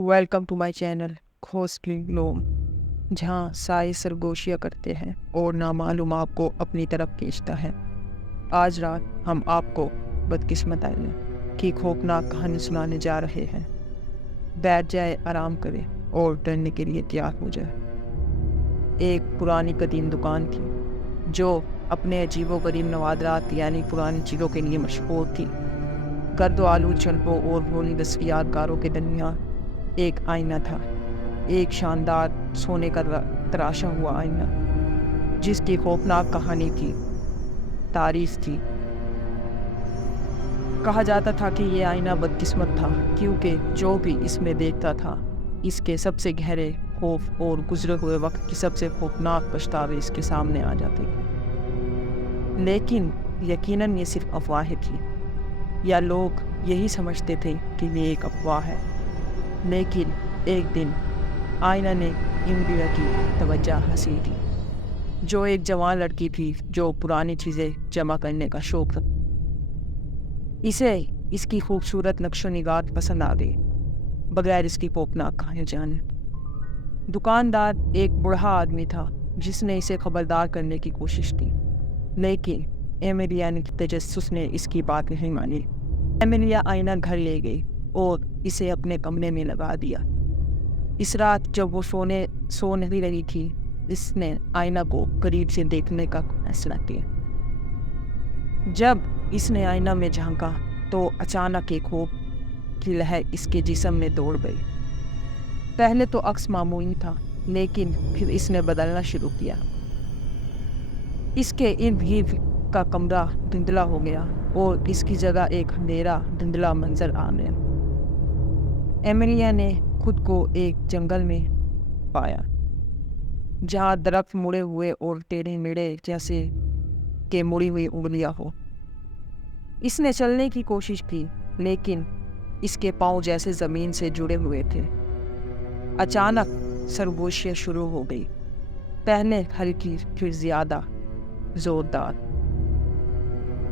Welcome to my channel Ghost Gloom, जहाँ साए सरगोशियाँ करते हैं और नामालूम आपको अपनी तरफ खींचता है। आज रात हम आपको बदकिस्मत आइलैंड की खौफनाक कहानी सुनाने जा रहे हैं। बैठ जाए, आराम करें और डरने के लिए तैयार हो जाए। एक पुरानी कदीम दुकान थी जो अपने अजीबोगरीब नवादरात यानी पुरानी चीज़ों के लिए मशहूर थी। गर्द आलू चलबों और भोली दस्तयारकारों के दरमियान एक आईना था, एक शानदार सोने का तराशा हुआ आईना जिसकी खौफनाक कहानी की तारीफ थी। कहा जाता था कि ये आईना बदकिस्मत था क्योंकि जो भी इसमें देखता था इसके सबसे गहरे खौफ और गुजरे हुए वक्त की सबसे खौफनाक पछतावे इसके सामने आ जाते थे। लेकिन यकीनन ये सिर्फ अफवाह थी, या लोग यही समझते थे कि ये एक अफवाह है। लेकिन एक दिन आईना ने इंडिया की तवज्जो हासिल की, जो एक जवान लड़की थी जो पुरानी चीज़ें जमा करने का शौक रखती। इसे इसकी खूबसूरत नक्शो निगार पसंद आ गई, बगैर इसकी खौफनाक कहानी जाने। दुकानदार एक बूढ़ा आदमी था जिसने इसे खबरदार करने की कोशिश की, लेकिन एमिलिया की तजस्सुस ने इसकी बात नहीं मानी। एमिलिया आईना घर ले गई और इसे अपने कमरे में लगा दिया। इस रात जब वो सो नहीं रही थी, इसने आईना को करीब से देखने का फैसला किया। जब इसने आईना में झांका तो अचानक एक खौफ की लहर इसके जिस्म में दौड़ गई। पहले तो अक्स मामूली था, लेकिन फिर इसने बदलना शुरू किया। इसके इर्द गिर्द का कमरा धुंधला हो गया और इसकी जगह एक अंधेरा धुंधला मंजर आ गया। एमिलिया ने खुद को एक जंगल में पाया जहाँ दरख्त मुड़े हुए और टेढ़े मेढ़े जैसे के मुड़ी हुई उंगलियां हो। इसने चलने की कोशिश की, लेकिन इसके पांव जैसे जमीन से जुड़े हुए थे। अचानक सरगोशियाँ शुरू हो गई, पहले हल्की फिर ज्यादा जोरदार।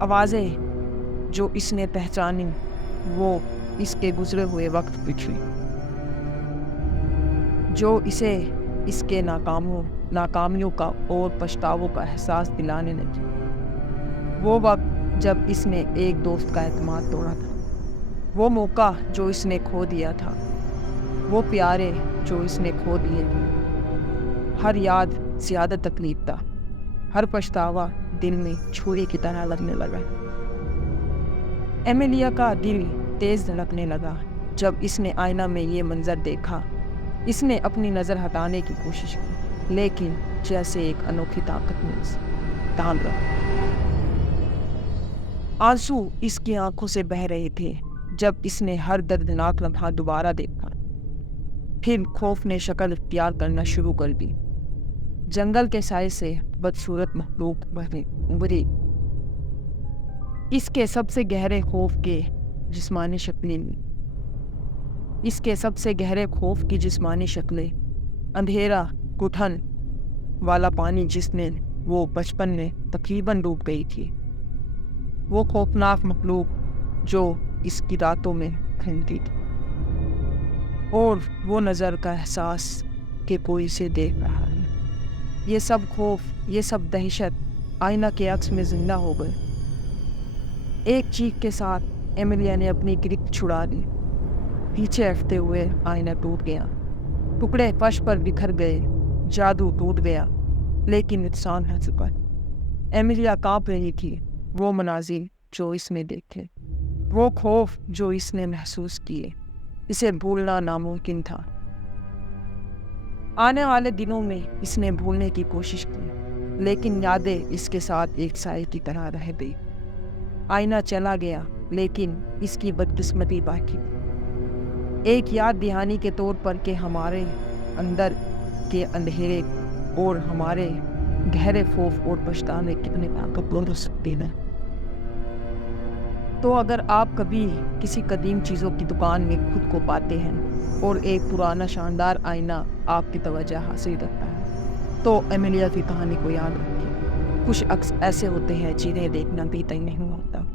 आवाजें जो इसने पहचानी वो इसके गुजरे हुए वक्त पिछली, जो इसे इसके नाकामियों का और पछतावों का एहसास दिलाने लगी। वो वक्त जब इसने एक दोस्त का एतमाद तोड़ा था, वो मौका जो इसने खो दिया था, वो प्यारे जो इसने खो दिए थे। हर याद ज्यादा तकलीफ था, हर पछतावा दिल में छुरी की तरह लगने लगा। एमिलिया का दिल तेज धड़कने लगा जब इसने आईना में ये मंजर देखा। इसने अपनी नज़र हटाने की कोशिश की, लेकिन जैसे एक अनोखी ताकत ने इसे थाम रखा। आंसू इसकी आंखों से बह रहे थे जब इसने हर दर्दनाक लम्हा दोबारा देखा। फिर खौफ ने शक्ल इख्तियार करना शुरू कर दी। जंगल के साए से बदसूरत मखलूक उभरी। इसके सबसे गहरे खौफ के जिस्मानी शक्लें अंधेरा घुटन वाला पानी जिसमें वो बचपन में तकरीबन डूब गई थी, वो खौफनाक मखलूक जो इसकी रातों में खनती थी, और वो नज़र का एहसास कि कोई इसे देख रहा है। ये सब खौफ, ये सब दहशत आईना के अक्स में जिंदा हो गए। एक चीख के साथ एमिलिया ने अपनी गिरफ्त छुड़ा दी। पीछे हटते हुए आईना टूट गया, टुकड़े फर्श पर बिखर गए। जादू टूट गया, लेकिन नुकसान है चुका। एमिलिया कांप रही थी। वो मनाजिर जो इसने देखे, वो खौफ जो इसने महसूस किए, इसे भूलना नामुमकिन था। आने वाले दिनों में इसने भूलने की कोशिश की, लेकिन यादें इसके साथ एक साए की तरह रह गई। आईना चला गया, लेकिन इसकी बदकिस्मती बाकी थी। एक याद दहानी के तौर पर कि हमारे अंदर के अंधेरे और हमारे गहरे खौफ और पछतावे कितने ताकतवर हो सकते हैं। तो अगर आप कभी किसी कदीम चीज़ों की दुकान में खुद को पाते हैं और एक पुराना शानदार आईना आपकी तवज्जो हासिल करता है, तो एमिलिया की कहानी को याद रखिए। कुछ अक्स ऐसे होते हैं जिन्हें देखना भी तय नहीं होता।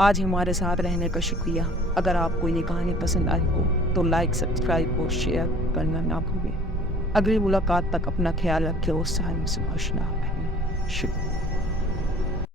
आज हमारे साथ रहने का शुक्रिया। अगर आपको ये कहानी पसंद आई हो तो लाइक, सब्सक्राइब और शेयर करना ना भूलें। अगली मुलाकात तक अपना ख्याल रखें और सहम से बचना। शुक्रिया।